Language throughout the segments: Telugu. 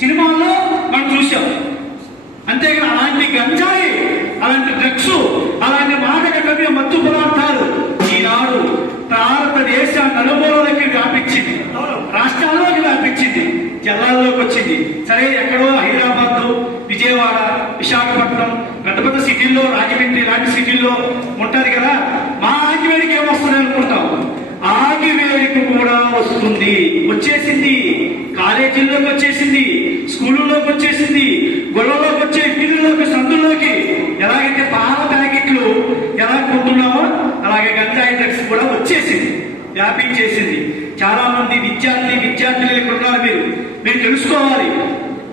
సినిమాల్లో మనం చూసాం. అంతేగాని అలాంటి గంజాయి, అలాంటి డ్రగ్స్, అలాంటి మాదక మత్తు పదార్థాలు ఈనాడు భారతదేశ నలుమూలలకి వ్యాపించింది, రాష్ట్రాల్లోకి వ్యాపించింది, జిల్లాల్లోకి వచ్చింది. సరే, ఎక్కడో హైదరాబాద్, విజయవాడ, విశాఖపట్నం, పెద్ద పెద్ద సిటీల్లో, రాజమండ్రి లాంటి సిటీల్లో ఉంటారు కదా. మా ఆగివేడికి ఏమొస్తుంది అనుకుంటాం, ఆగివేడికి కూడా వస్తుంది, వచ్చేసింది. కాలేజీల్లోకి వచ్చేసింది, స్కూళ్ళలోకి వచ్చేసింది, గొడవలోకి వచ్చే వీధుల్లోకి, సందుల్లోకి. ఎలాగైతే పాల ప్యాకెట్లు ఎలా కొంటున్నామో అలాగే గంజాయి డ్రగ్స్ కూడా వచ్చేసింది, వ్యాపించేసింది. చాలా మంది విద్యార్థులు ఉన్నారు. మీరు తెలుసుకోవాలి.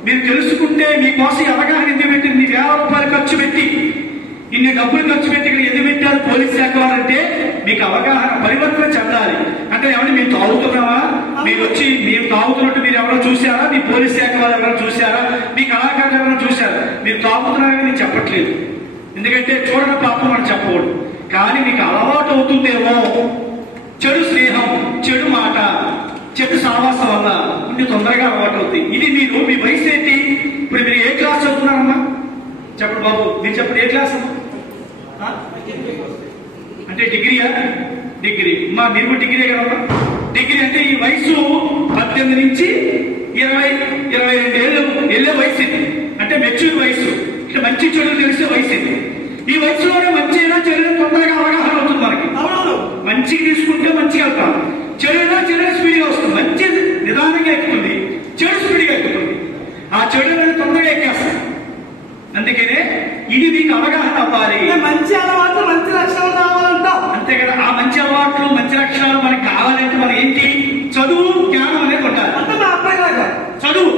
మీరు తెలుసుకుంటే మీకోసం అవగాహన ఎందుకు పెట్టింది, వేల రూపాయలు ఖర్చు పెట్టి, ఇన్ని డబ్బులు ఖర్చు పెట్టి ఇక్కడ ఎందుకు పెట్టారు పోలీస్ శాఖ వారంటే మీకు అవగాహన, పరివర్తన చెందాలి. అంటే ఏమంటే మేము తాగుతున్నావా, మీరు వచ్చి మేము తాగుతున్నట్టు మీరు ఎవరో చూసారా, మీ పోలీస్ శాఖ వాళ్ళు ఎవరైనా చూసారా, మీ కళాకారులు ఎవరైనా చూసారా? మీరు తాగుతున్నారని నేను చెప్పట్లేదు, ఎందుకంటే చూడడం పాపం మనం చెప్పకూడదు. కానీ మీకు అలవాటు అవుతుందేమో చెడు స్నేహం, చెడు మాట, చెడు సావాసం వల్ల ఇంటి తొందరగా అలవాటు అవుతుంది. ఇది మీ వయసు ఏంటి? ఇప్పుడు మీరు ఏ క్లాస్ చదువుతున్నారమ్మా? చెప్పండి బాబు, మీరు చెప్పండి, ఏ క్లాస్ అమ్మా? అంటే డిగ్రీయా? డిగ్రీ. మా మీరు డిగ్రీ కదమ్మా. డిగ్రీ అంటే ఈ వయసు 18 నుంచి 20-22 ఏళ్ళు వెళ్ళే వయసు ఇది. అంటే మెచ్యూర్ వయసు, అంటే మంచి చెడు తెలిసే వయసు ఇది. ఈ వయసులోనే మంచిగా చెడు తొందరగా అవగాహన అవుతుంది మనకి. మంచిగా తీసుకుంటే మంచిగా వెళ్తాం, చెడుగా స్పీడ్గా వస్తుంది. మంచి నిదానంగా ఎక్కుతుంది, చెడు స్పీడ్గా ఎక్కుతుంది. ఆ చెడు అనేది తొందరగా ఎక్కేస్తాం. అందుకనే ఇది మీకు అవగాహన అవ్వాలి. మంచి అలవాట్లు, మంచి లక్షణాలు కావాలంటాం, అంతే కదా. ఆ మంచి అలవాట్లు, మంచి లక్షణాలు మనకి కావాలంటే మనం ఏంటి? చదువు, జ్ఞానం అనేది ఉండాలి. అంటే మా అబ్బాయి లాగా చదువు.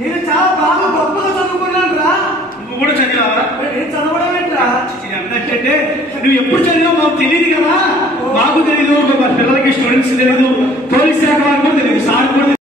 నేను చాలా బాగా గొప్పగా చదువుకున్నాను రా. నువ్వు కూడా చదివావా? నేను చదవడం ఏంట్రా? అంటే నువ్వు ఎప్పుడు చదివావు మాకు తెలియదు కదా. మాకు తెలియదు, మా పిల్లలకి, స్టూడెంట్స్ తెలియదు, పోలీస్ శాఖ వారికి కూడా తెలియదు, సార్ కూడా